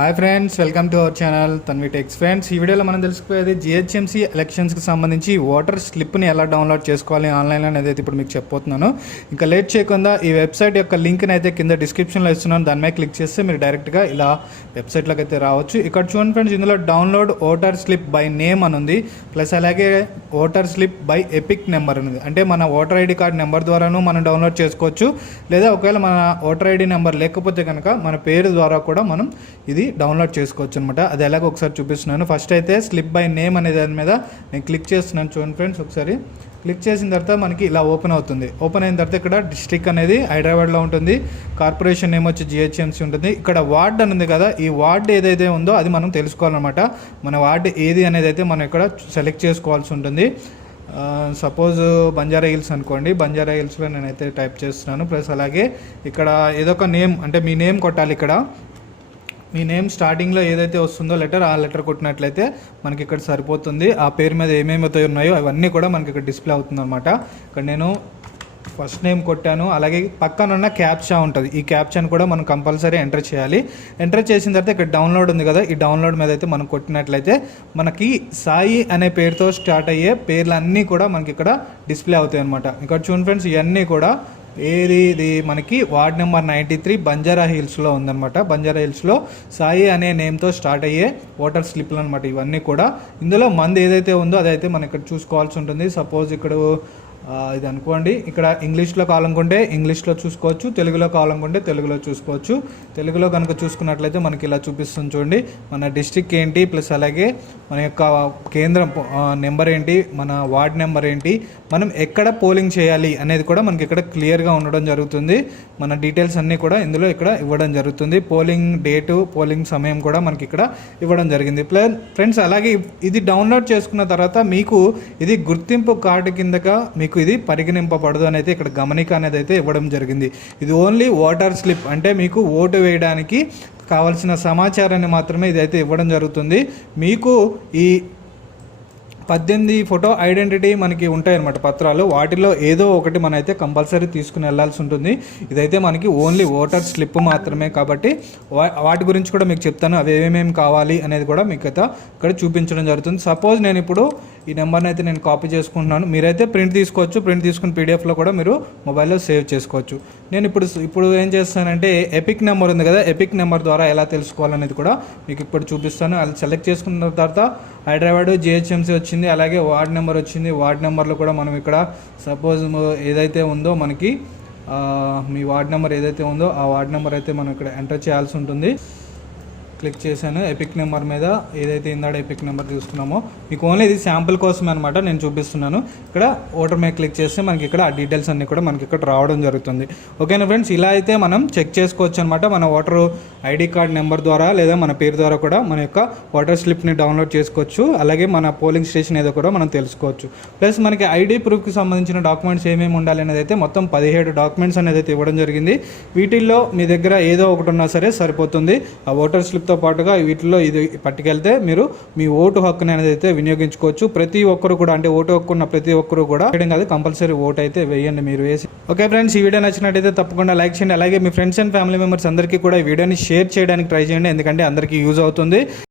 Hi friends welcome to our channel Tanvi techs friends ఈ వీడియోలో మనం తెలుసుకునేది జిహెచ్ఎంసీ ఎలక్షన్స్కి సంబంధించి ఓటర్ స్లిప్ని ఎలా డౌన్లోడ్ చేసుకోవాలి ఆన్లైన్లో అనేది ఇప్పుడు మీకు చెప్పబోతున్నాను. ఇంకా లేట్ చేయకుండా ఈ వెబ్సైట్ యొక్క లింక్ని అయితే కింద డిస్క్రిప్షన్లో ఇస్తున్నాను. దాని మీద క్లిక్ చేస్తే మీరు డైరెక్ట్గా ఇలా వెబ్సైట్లోకి అయితే రావచ్చు. ఇక్కడ చూడండి ఫ్రెండ్స్ ఇందులో download voter slip by name అని ఉంది. ప్లస్ అలాగే voter slip by EPIC number ఉంది. అంటే మన ఓటర్ ఐడి కార్డ్ నెంబర్ ద్వారాను మనం డౌన్లోడ్ చేసుకోవచ్చు. లేదా ఒకవేళ మన ఓటర్ ఐడి నెంబర్ లేకపోతే కనుక మన పేరు ద్వారా కూడా మనం ఇది డౌన్లోడ్ చేసుకోవచ్చు అనమాట అది ఎలాగో ఒకసారి చూపిస్తున్నాను. ఫస్ట్ అయితే స్లిప్ బై నేమ్ అనే దాని మీద నేను క్లిక్ చేస్తున్నాను చూడండి ఫ్రెండ్స్ ఒకసారి. క్లిక్ చేసిన తర్వాత మనకి ఇలా ఓపెన్ అవుతుంది. ఓపెన్ అయిన తర్వాత ఇక్కడ డిస్ట్రిక్ట్ అనేది హైదరాబాద్లో ఉంటుంది. కార్పొరేషన్ నేమ్ వచ్చి జిహెచ్ఎంసీ ఉంటుంది. ఇక్కడ వార్డ్ అని ఉంది కదా ఈ వార్డ్ ఏదైతే ఉందో అది మనం తెలుసుకోవాలన్నమాట. మన వార్డ్ ఏది అనేది అయితే మనం ఇక్కడ సెలెక్ట్ చేసుకోవాల్సి ఉంటుంది. సపోజ్ బంజారా హిల్స్ అనుకోండి. బంజారా హిల్స్లో నేనైతే టైప్ చేస్తున్నాను. ప్లస్ అలాగే ఇక్కడ ఏదో ఒక నేమ్ అంటే మీ నేమ్ కొట్టాలి ఇక్కడ. మీ నేమ్ స్టార్టింగ్లో ఏదైతే వస్తుందో లెటర్ ఆ లెటర్ కొట్టినట్లయితే మనకి ఇక్కడ సరిపోతుంది. ఆ పేరు మీద ఏమేమైతే ఉన్నాయో అవన్నీ కూడా మనకి ఇక్కడ డిస్ప్లే అవుతుంది అనమాట ఇక్కడ నేను ఫస్ట్ నేమ్ కొట్టాను. అలాగే పక్కన ఉన్న క్యాప్చా ఉంటుంది. ఈ క్యాప్చాను కూడా మనం కంపల్సరీ ఎంటర్ చేయాలి. ఎంటర్ చేసిన తర్వాత ఇక్కడ డౌన్లోడ్ ఉంది కదా ఈ డౌన్లోడ్ మీద అయితే మనం కొట్టినట్లయితే మనకి సాయి అనే పేరుతో స్టార్ట్ అయ్యే పేర్లన్నీ కూడా మనకి ఇక్కడ డిస్ప్లే అవుతాయి అనమాట ఇక్కడ చూడండి ఫ్రెండ్స్ ఇవన్నీ కూడా ఏది ఇది మనకి ward number ninety three Banjara హిల్స్లో ఉందన్నమాట. బంజారా హిల్స్లో సాయి అనే నేమ్తో స్టార్ట్ అయ్యే ఓటర్ స్లిప్లు అనమాట ఇవన్నీ కూడా. ఇందులో మంది ఏదైతే ఉందో అదైతే మనం ఇక్కడ చూసుకోవాల్సి ఉంటుంది. సపోజ్ ఇక్కడ ఇది అనుకోండి. ఇక్కడ ఇంగ్లీష్లో కావాలనుకుంటే ఇంగ్లీష్లో చూసుకోవచ్చు తెలుగులో కావాలనుకుంటే తెలుగులో చూసుకోవచ్చు. తెలుగులో కనుక చూసుకున్నట్లయితే మనకి ఇలా చూపిస్తుంది చూడండి. మన డిస్టిక్ ఏంటి ప్లస్ అలాగే మన యొక్క కేంద్రం నెంబర్ ఏంటి మన వార్డ్ నెంబర్ ఏంటి మనం ఎక్కడ పోలింగ్ చేయాలి అనేది కూడా మనకి ఇక్కడ క్లియర్గా ఉండడం జరుగుతుంది. మన డీటెయిల్స్ అన్నీ కూడా ఇందులో ఇక్కడ ఇవ్వడం జరుగుతుంది. పోలింగ్ డేటు పోలింగ్ సమయం కూడా మనకి ఇక్కడ ఇవ్వడం జరిగింది. ప్లస్ ఫ్రెండ్స్ అలాగే ఇది డౌన్లోడ్ చేసుకున్న తర్వాత మీకు ఇది గుర్తింపు కార్డు కిందగా మీకు ఇది పరిగణింపబడదు అనేది అయితే ఇక్కడ గమనిక అనేది అయితే ఇవ్వడం జరిగింది. ఇది ఓన్లీ ఓటర్ స్లిప్ అంటే మీకు ఓటు వేయడానికి కావాల్సిన సమాచారాన్ని మాత్రమే ఇదైతే ఇవ్వడం జరుగుతుంది. మీకు ఈ పద్దెనిమిది ఫోటో ఐడెంటిటీ మనకి ఉంటాయన్నమాట పత్రాలు. వాటిలో ఏదో ఒకటి మనైతే అయితే కంపల్సరీ తీసుకుని వెళ్ళాల్సి ఉంటుంది. ఇదైతే మనకి ఓన్లీ ఓటర్ స్లిప్ మాత్రమే కాబట్టి వా- వాటి గురించి కూడా మీకు చెప్తాను. అవి ఏమేమి కావాలి అనేది కూడా మీకు అయితే ఇక్కడ చూపించడం జరుగుతుంది. సపోజ్ నేను ఇప్పుడు ఈ నెంబర్ని అయితే నేను కాపీ చేసుకుంటున్నాను. మీరైతే ప్రింట్ తీసుకోవచ్చు. ప్రింట్ తీసుకుని పీడిఎఫ్లో కూడా మీరు మొబైల్లో సేవ్ చేసుకోవచ్చు. నేను ఇప్పుడు ఇప్పుడు ఏం చేస్తానంటే ఎపిక్ నెంబర్ ఉంది కదా ఎపిక్ నెంబర్ ద్వారా ఎలా తెలుసుకోవాలనేది కూడా మీకు ఇప్పుడు చూపిస్తాను. అది సెలెక్ట్ చేసుకున్న తర్వాత హైదరాబాద్ జిహెచ్ఎంసీ వచ్చింది అలాగే వార్డ్ నెంబర్ వచ్చింది. వార్డ్ నెంబర్లో కూడా మనం ఇక్కడ సపోజ్ ఏదైతే ఉందో మనకి మీ వార్డ్ నెంబర్ ఏదైతే ఉందో ఆ వార్డ్ నెంబర్ అయితే మనం ఇక్కడ ఎంటర్ చేయాల్సి ఉంటుంది. క్లిక్ చేశాను. ఎపిక్ నెంబర్ మీద ఏదైతే ఇందాడ ఎపిక్ నెంబర్ చూస్తున్నామో మీకు ఓన్లీ ఇది శాంపుల్ కోసం అనమాట నేను చూపిస్తున్నాను. ఇక్కడ ఓటర్ మీద క్లిక్ చేస్తే మనకి ఇక్కడ ఆ డీటెయిల్స్ అన్ని కూడా మనకి ఇక్కడ రావడం జరుగుతుంది. ఓకేనా ఫ్రెండ్స్ ఇలా అయితే మనం చెక్ చేసుకోవచ్చు అనమాట మన ఓటర్ ఐడి కార్డ్ నెంబర్ ద్వారా లేదా మన పేరు ద్వారా కూడా మన యొక్క ఓటర్ స్లిప్ని డౌన్లోడ్ చేసుకోవచ్చు. అలాగే మన పోలింగ్ స్టేషన్ ఏదో కూడా మనం తెలుసుకోవచ్చు. ప్లస్ మనకి ఐడి ప్రూఫ్కి సంబంధించిన డాక్యుమెంట్స్ ఏమేమి ఉండాలి అనేది అయితే మొత్తం పదిహేడు డాక్యుమెంట్స్ అనేది అయితే ఇవ్వడం జరిగింది. వీటిల్లో మీ దగ్గర ఏదో ఒకటి ఉన్నా సరే సరిపోతుంది. ఆ ఓటర్ ఓటుతో పాటుగా వీటిలో ఇది పట్టుకెళ్తే మీరు మీ ఓటు హక్కుని అనేది అయితే వినియోగించుకోవచ్చు. ప్రతి ఒక్కరు కూడా అంటే ఓటు హక్కు ఉన్న ప్రతి ఒక్కరు కూడా వేయడం కాదు కంపల్సరీ ఓటు అయితే వేయండి మీరు వేసి. ఓకే ఫ్రెండ్స్ ఈ వీడియో నచ్చినట్టయితే తప్పకుండా లైక్ చేయండి. అలాగే మీ ఫ్రెండ్స్ అండ్ ఫ్యామిలీ మెంబర్స్ అందరికీ కూడా ఈ వీడియోని షేర్ చేయడానికి ట్రై చేయండి. ఎందుకంటే అందరికీ యూజ్ అవుతుంది.